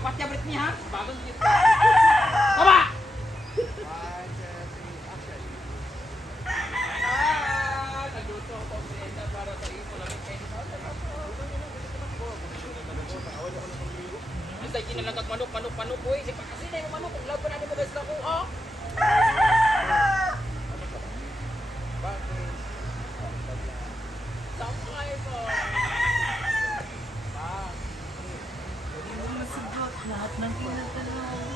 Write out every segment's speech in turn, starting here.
magpatya balik niya ha. Bago dito. Tama! Nagluto ako sa enda para sa iyo lang kayo. Basta kinalagak manok boy. Kasi na yung manok, laban na mo guys na ko. Samay ko. Lahat ng tinatanong.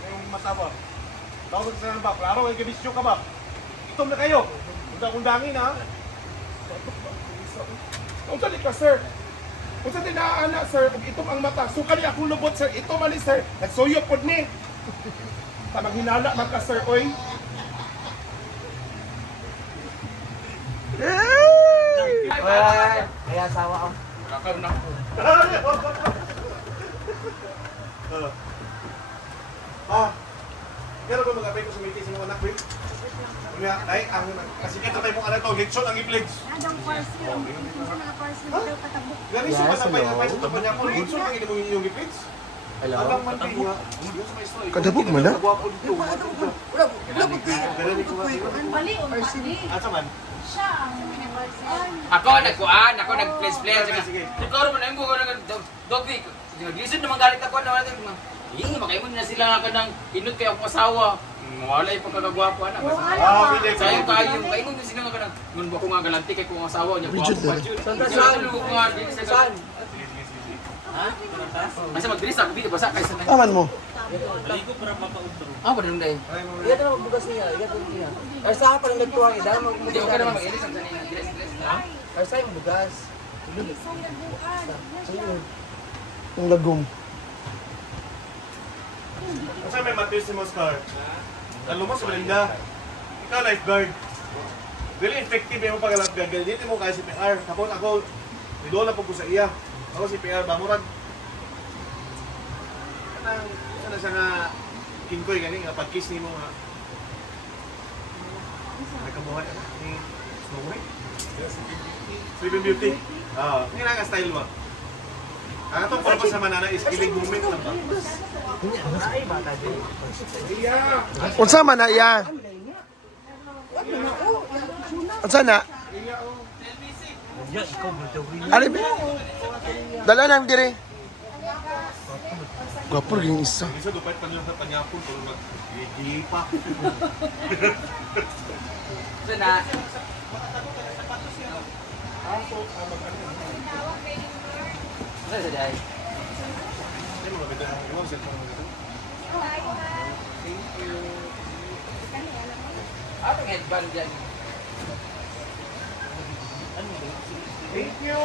Yung masaba. Tawag sa ba? Klaro, ay kabisyo ka ba? Itom na kayo. Undang-undangin ha. Kung saan ka, sir? Kung saan tinaana, sir, kung itom ang mata, sukali akong lubot, sir. Ito mali, sir. Nagsuyo po ni. Tamang hinala, magka, sir, oy. Kaya asawa ko. Kakal na ko. Gano'n ba mag-apay ko sa meeting sa mga anak ko? Kaya, ay, ang kasikat na tayo mong anak to, lechon ang i-plates. Adong parsley, ang mga parsley daw katabok. Gani siya ba napay sa tapan niya po, lechon ang i-mo yung i-plates? Alam man kayo. Kadabog mo na? Ang bali, ang parsley. Asa man? Siya ang mga parsley. Ako nagkuan, ako nag-place. Sige. Ikaw rin mo na yung buko ng dog week. Lisod naman galit ako na natin. Makaimon na sila ka ng inut kayo akong asawa. Wala yung pagkakagwapo anak. Sayang kayo, makaimon na sila ka ng ngun ba ko nga galanti kay kong asawa niya. Gwapo pa dyan. Saan? Ha? Masa magdilis ako dito, basa kayo sa nang. Aman mo. Ah, ba nung day? Iyan na magbugas niya. Iyan na niya. Ay sa pa lang nagtuwang. Dahil Hindi magbugas. okay naman mag-ilis ang sanina. Dress. Ay sa yung bugas. Ang lagom. Asa may Matthews si Moscar? Alam mo sa Belinda, ikaw lifeguard. Very effective yung pag-lifeguard. Ganito mo kaya si PR. Tapos ako, nidola po ko sa iya. Ako si PR, bamurag. Sana siya nga kingkoy gani, nga pag-kiss ni mo nga. May kabuhay ni Snow White. Sleeping Beauty. Hindi na nga style mo. Ang atong purpose sa manana is kilig moment lang ba? Iya. Unsa man na iya? Unsa na? Ali. Dala nang dire. Gwapo rin isa. Isa dupay pa niyo sa panyapon pero mag-gipa. So na, ano sa day? Ay, mga beda ng iwan, cellphone mo dito. Ano ang headband dyan? Thank you!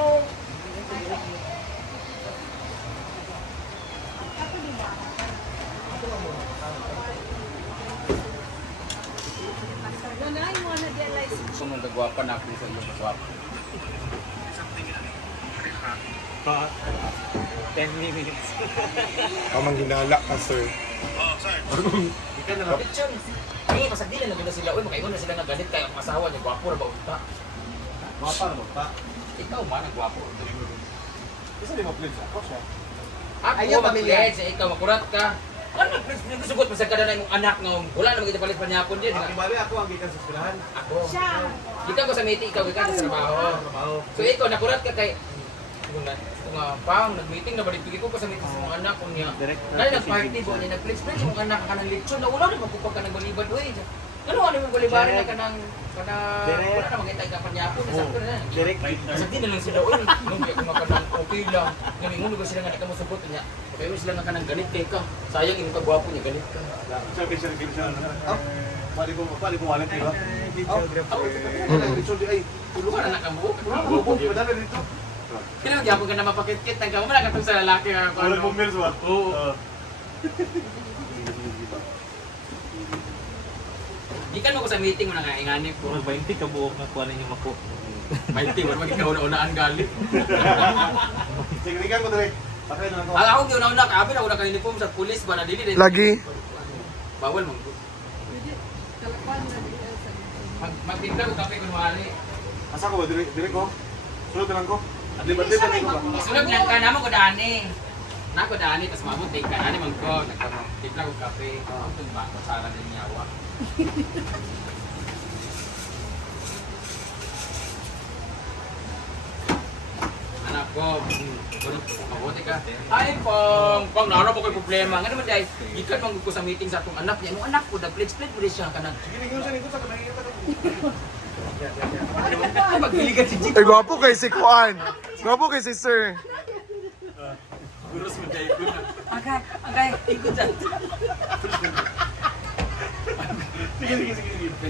Nanay mo na realize. Sunod nagwapa na ako sa iyo nagwapa. 10 minutes. Kamang hinala ka, sir. Ikaw na nga. Lechon. Ay, masagdila naman na sila. Uy, makaingon na sila nga ganit kayo ang asawa niya. Gwapo na ba unta? Mapa na ba? Ikaw man ang gwapo. Isa di mo please ako siya. Ako Ayaw, pamilya. mag-pledge. Ikaw makurat ka. Ano nagsugot masag ka na yung anak nga. Wala naman kita palit panyapon din. Ang bali ako ang gikan sa eskwelahan. Ako. Siya. Kita ko sa meeting, ikaw gikan sa trabaho. So ikaw, nakurat ka kay... Kung nga, pang, nag-meeting na balik ko pa sa meeting sa mga anak ko niya. Dahil nag-party ko niya, nag-pledge yung mga anak ka ng lechon. Nauna rin magpupag ka ng balibad. Uy, ano yung balibarin na ka ng... Wala na makita yung kapanyapon. Nasakto na. Masakti na lang sila. Uy, nung ako makanang okay lang. Ngayon ko sila nga na kamusabot niya. Kaya sila nga ka ng galit kay ka. Sayang yung kagwapo niya, galit ka. Sabi siya pali ko wallet, di ba? Ay, Tulungan na nakamuok. Bubog, madala dito. Kinagawa ka na mapakit-kit ng kamay. Wala ka itong sa lalaki. Wala pong meals ba? Oo. Di ka mo ko sa meeting mo na nga inganip ko. 20 ka buok na kuha ninyo mako. 20, wala maging kauna-unaan galit. Sige, ligan ko direct. Pakay na ako. Ang ako di una-una, kaabi na una ka uniform sa pulis ba na dili. Lagi. Bawal mo. Magtimpla ko kape kunwari. Asa ko ba? Dire ko? Sulod na lang ko. Adlib-adlib na ko ba? Sunod lang ka namo ko dani. Nako dani tas mabuti ka ani man ko nagtimpla ko kape. Ang ba ko sara din yawa. Anak ko, mabuti ka. Ay, pang naro po ko'y problema. Nga naman dahil, ikat mang ko sa meeting sa atong anak niya. Yung anak ko, nag-pledge-pledge mo rin siya ka nag... Sige, ningin sa ningin sa kamay. Ay, magbili ka si Jig. Ay, gwapo kay si Kuan. Gwapo kay si Sir. Guros mo dahil ko na. Agay, ikot dyan. Sige.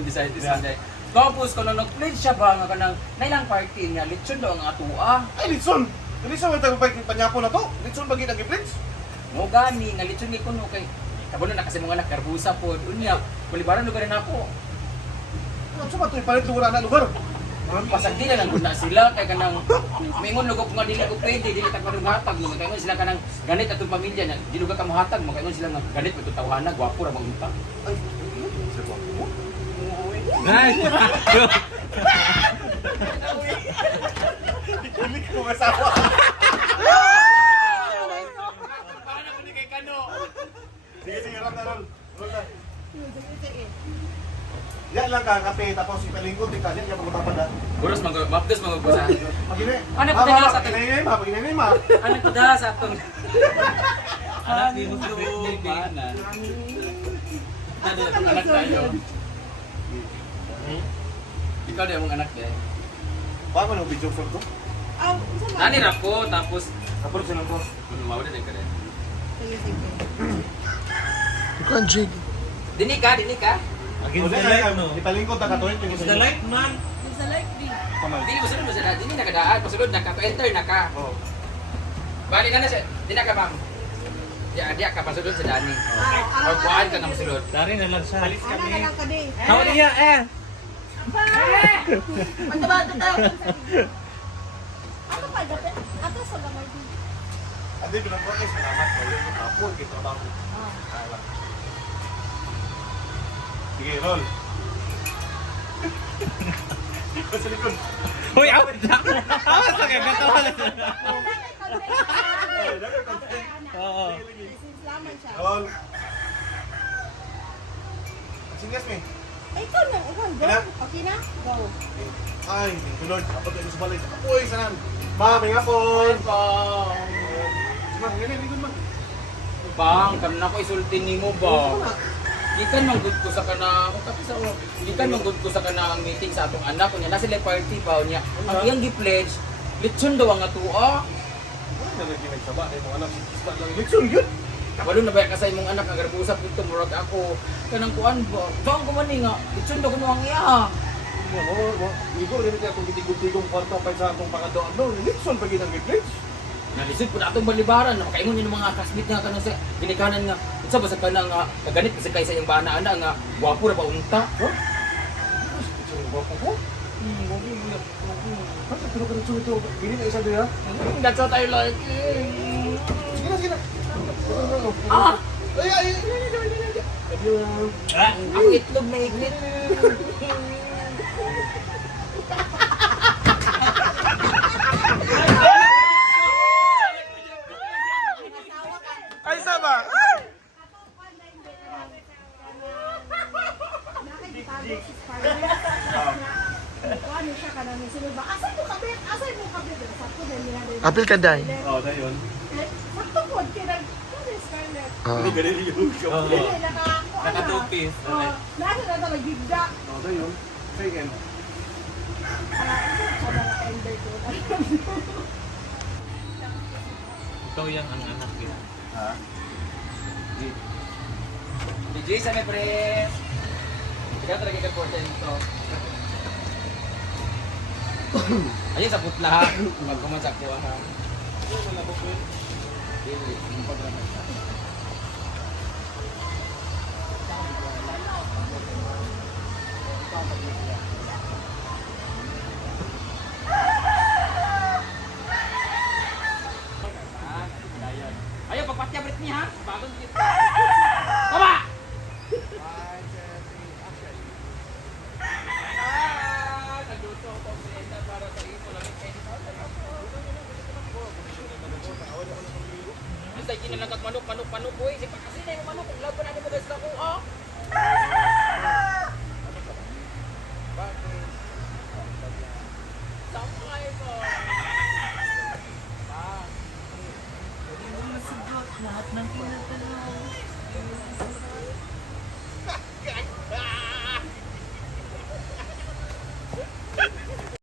Decide this Sunday. Tapos, kung nag-pledge siya ba, nga kanang nailang party niya, lechon daw ang atua. Ay, Litson! Litson, may tayo panyapo na to. Litson, bagi nag-i-pledge. Mo gani, nga lechon ni kuno kay... Kabuno na kasi mga nakarbusa po. Unya, balibaran lugar na ako. Ano sa ba ito? Ipalit lugar na lugar. Pasagdi na lang na sila kay kanang mingon lugop nga dili ko pwede dili ta kanang hatag mo kay sila kanang ganit atong pamilya na dili ka mo hatag mo kay sila nga ganit mo tawhana gwapo ra bang unta. Ay, sa ko. Nice. Kulik ko masawa. Paano ko ni kay kano? Sige, roll na. Roll na. Yan lang ka, kape, tapos ipalingkod, di ka, di ka pagkutapan na. Buros mapdos magbusa. Magine. Ano ko tayo sa Paginay ma. Ano ko da sa atong anak ni Musto Panan. Dali anak tayo. Ikaw din mong anak din. Paano mo video phone ko? Nani ra ko tapos Kapag silang ko. kuno mawala din ka din. Kuan Jig. Dini ka. Against the light, no? Ipalingkod na katoy. It's the light, B. Kamal. Dili mo sunod mo sa dini nakadaan, pasulod na ka, enter na ka. Oo. Bali na siya, di na ka ma'am. Dia ka pasulod sa dani. O kuhaan ka na masulod. Dari na lang siya. Ana na lang ka di. How niya eh? Ano ba ito tayo? Ato pa dapat. Ato sa gamay din. Adi, bilang ko, salamat ko. Yung kapo, kita ba ko? Sige, roll. Sa likod. Uy, awit na! Awit na kayo, beto ka na. Oo. Laman siya. Roll. Singas me. Ay, ikaw na. Ikaw, go. Kina? Okay na? Go. Ay, thank you Lord. Kapag kayo sa balay. Uy, sanan. Ma, may hapon. Ma, ganyan, likod ma. Bang, kam na ko isultin nimo ba? Gikan man gud ko sa kana, tapos ako, gikan man gud ko sa kana ang meeting sa atong anak kunya nasa sila party pa niya. Ang iyang gi-pledge, lechon daw ang atua. Ano na lagi nagsaba? Ay, mga anak, isda lang. Leksyon yun. Walo na ba ka sa imong anak nga garbusa pito murag ako. Kanang kuan ba? Bang ko man ni nga, lechon daw kuno ang iya. Igo, rin kaya kung gitigong-tigong kwarto pa sa akong pangadoan. No, Leksyon pag ginang gi-pledge. Nalisod po na atong balibaran, makaingon niyo ng mga classmate nga kanang sa ginikanan nga. Unsa ba sa kanang nga kaganit kasi kay sa iyang bana-ana nga gwapo ra ba unta? Gwapo ko? Pero ka nagsunod ito. Gini na isa doon ha? That's what I like. Sige na. Ah, Ay. ako itlog na iglit. Ay, sama. Nakikitago si Scarlett. Ano siya ka namin sunod ba? Asay mo kabit? Sakto din nila din. Apil ka, Day. Oo, na yun. Sakto po, kinag... Ano Scarlett? Hindi ganun yung show. Oo. Hindi, naka... Nakatupis. Nasa na ito, nagbigda. Oo, na yun. Sige. Sa mga ender ko. Ikaw yan ang anak niya. Ha? DJ sa may pre. Ikaw talaga ka portal nito. Ayun sa putla ha. Magkuman sa kuha ha. Dili, yung pagramay ka. Ayo, pagpatya brit niya ha. Bagong dito. Tama! dahil ginalang kag manok, boy. Si kasi na yung manok, kung laban na mo guys na ko,